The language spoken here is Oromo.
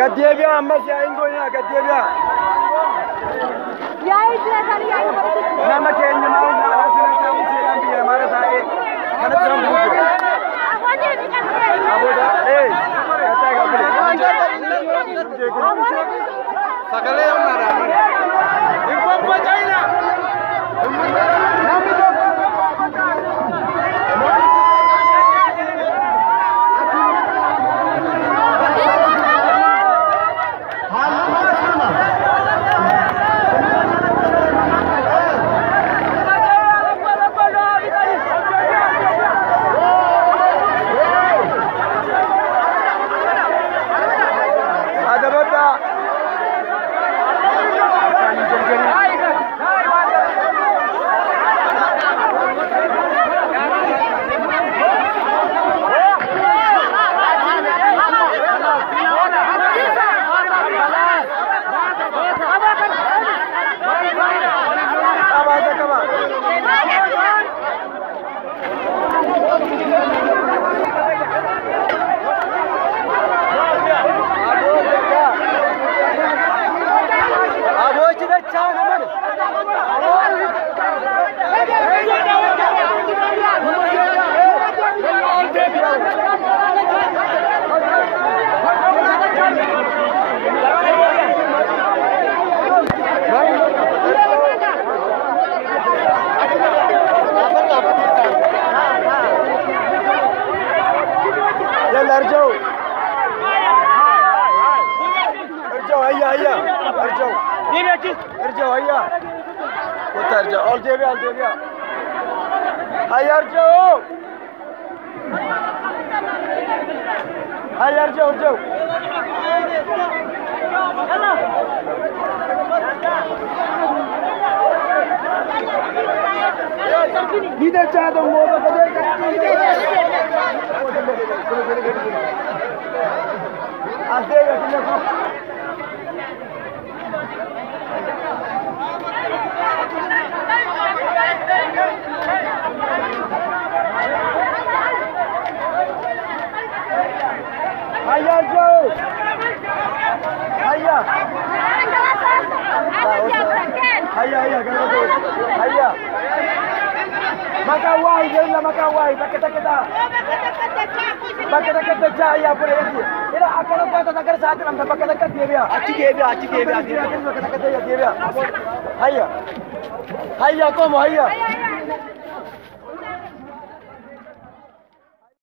Gaddiya biya amma yayin gonya gaddiya biya. Yayi tira kali yayi barati. Nama keenya maal na asira ta musiran biya mara sae. Kana tram buju. Awani ni kan. Aboda kata ga bule. Sakale unnara. Ikko bajaina. Nami do. ارجعوا هيا وترجع الجيبيا هيا ارجعوا هيا ارجعوا इधर चाह दो मोबाइल को देखो आज देगा तुमको هيا ارجعوا هيا هيا هيا makan wahai je lah makan wahai kita kita cahaya boleh lagi ila akan kata agar saat nam pakai dekat dia biar aci dia biar kata dia biar haya haya kamu haya